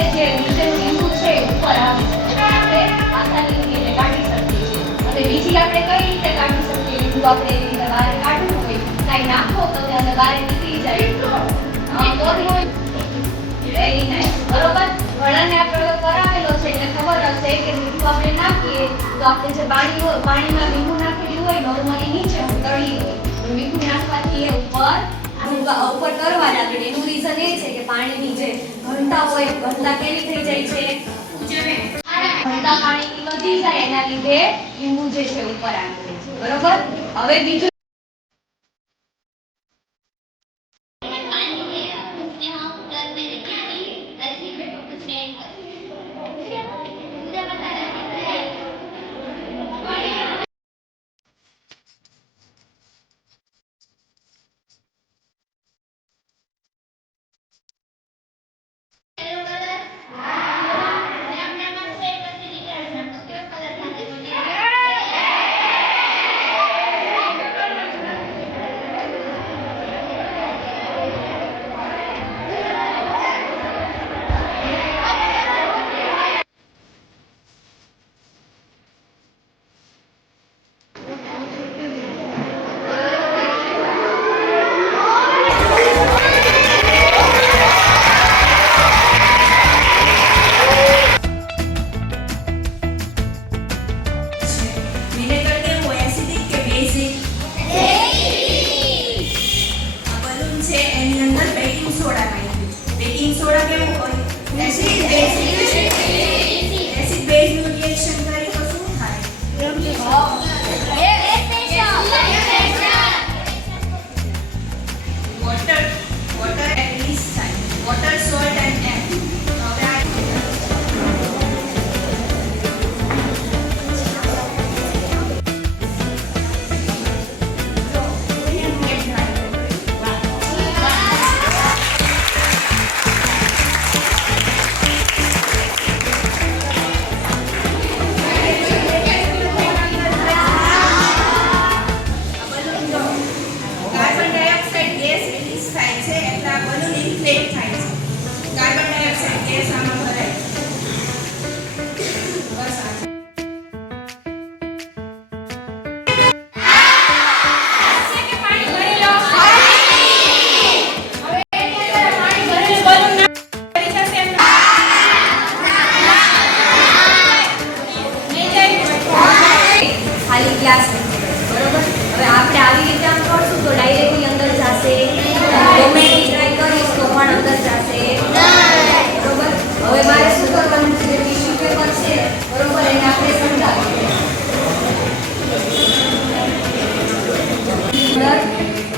કે જે નીચેનું લીંબુ છે ઉપર આવે છે આપણે આસાની રીતે કાઢી શકીએ છીએ. અને બીજી આપણે કઈ રીતે કાઢી શકીએ? લીંબુ આપણે એવી રીતે બહાર કાઢવું હોય કાંઈ નાખો તો અને બહાર નીકળી જાય તો વેરી નાઇસ. બરોબર. વડાને આ પ્રયોગ કરાવેલો છે એટલે ખબર હશે કે લીંબુ આપણે નાખીએ તો આપણે જે પાણીમાં લીંબુ નાખેલું હોય નોર્મલી નીચે તળી હોય તો મીઠું નાખવાથી એ ઉપર તરવા લાગે. એનું રીઝન એ છે કે પાણીની જે ઘનતા હોય ઘનતા કેવી થઈ જાય છે ઘનતા પાણીની વધી જાય એના લીધે લીંબુ જે છે ઉપર આવી જાય છે. બરોબર. હવે બીજું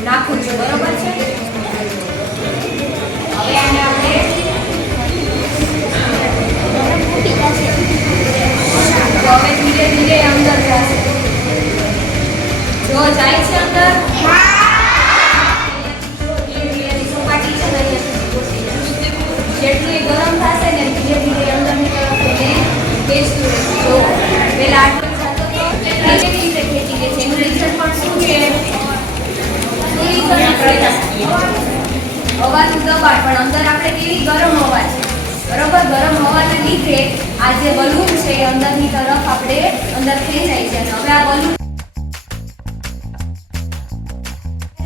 નાખું છું. બરોબર છે. હવે આને આપણે હવે ધીરે ધીરે અંદર જશે. જો જાય છે અંદર સપાટી છે ને જેટલી ગરમ થશે ને ધીરે ધીરે અંદરની તરફ એને ખેંચતું રહેશે. જો પેલા આટલું થતો તો ધીરે ધીરે ખેંચી લે છે. એનું રીઝન પણ શું છે? હવાનું દબાણ પણ અંદર આપણે કેવી ગરમ હવા છે. બરોબર. ગરમ હવાને લીધે આ જે બલૂન છે અંદરની તરફ આપણે અંદર ખેંચાય છે. હવે આ બલૂન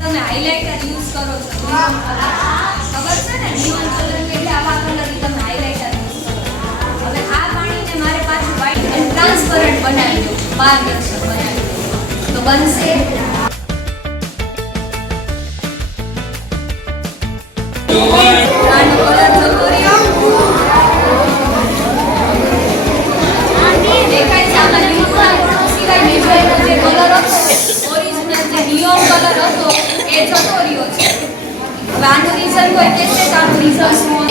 તમે હાઇલાઇટર યુઝ કરો છો ખબર છે ને? નિયોન કલર એટલે આવા કલરની તમે હાઇલાઇટર યુઝ કરો. હવે આ પાણીને મારે પાછું વ્હાઇટ એન્ડ ટ્રાન્સપરન્ટ બનાવી દઉં, પારદર્શક બનાવી દઉં તો બનશે. આનો કલર જતો રહ્યો દેખાય છે. આમાં લીંબુના ગુણો સિવાય બીજો એનો જે કલર હતો ઓરિજિનલ જે નિયોન કલર હતો એ જતો રહ્યો છે. હવે આનું રીઝન કોઈ કહેશે તો આનું રીઝન શું?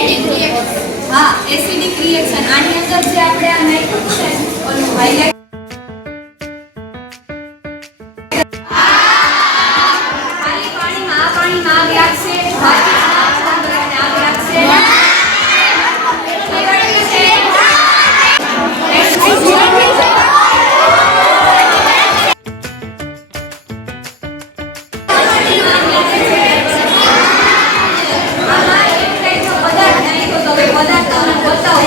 હા, એસિડિક રિએક્શન. આની અંદર જે આપણે આ નાખ્યું છે ઓલું હાઇલાઇટ ખાલી પાણીમાં આ પાણીમાં આગ લાગશે. પદાર્થ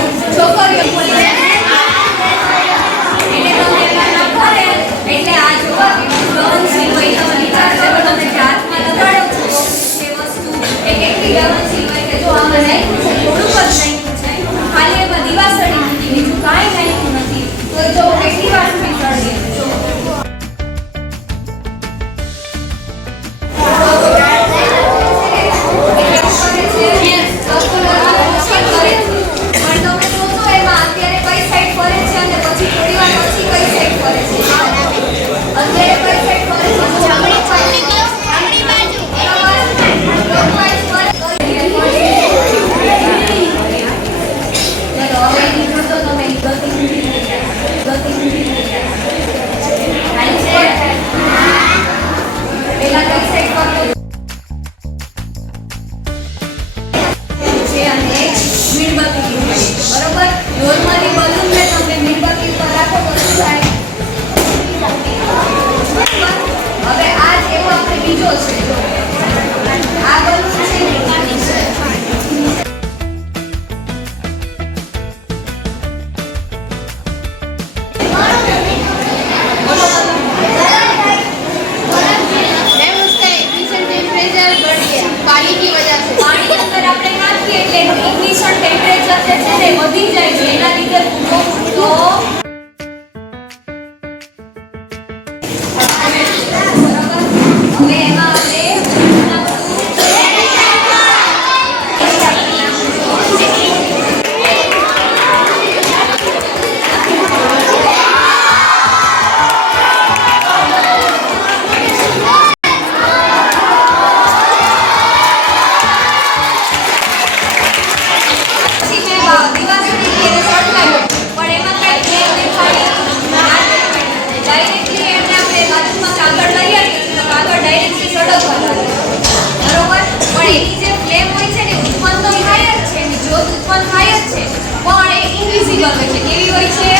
જે છે ને વધી જાય છે એના લીધે ફૂટો હવે એમાં કેવી હોય છે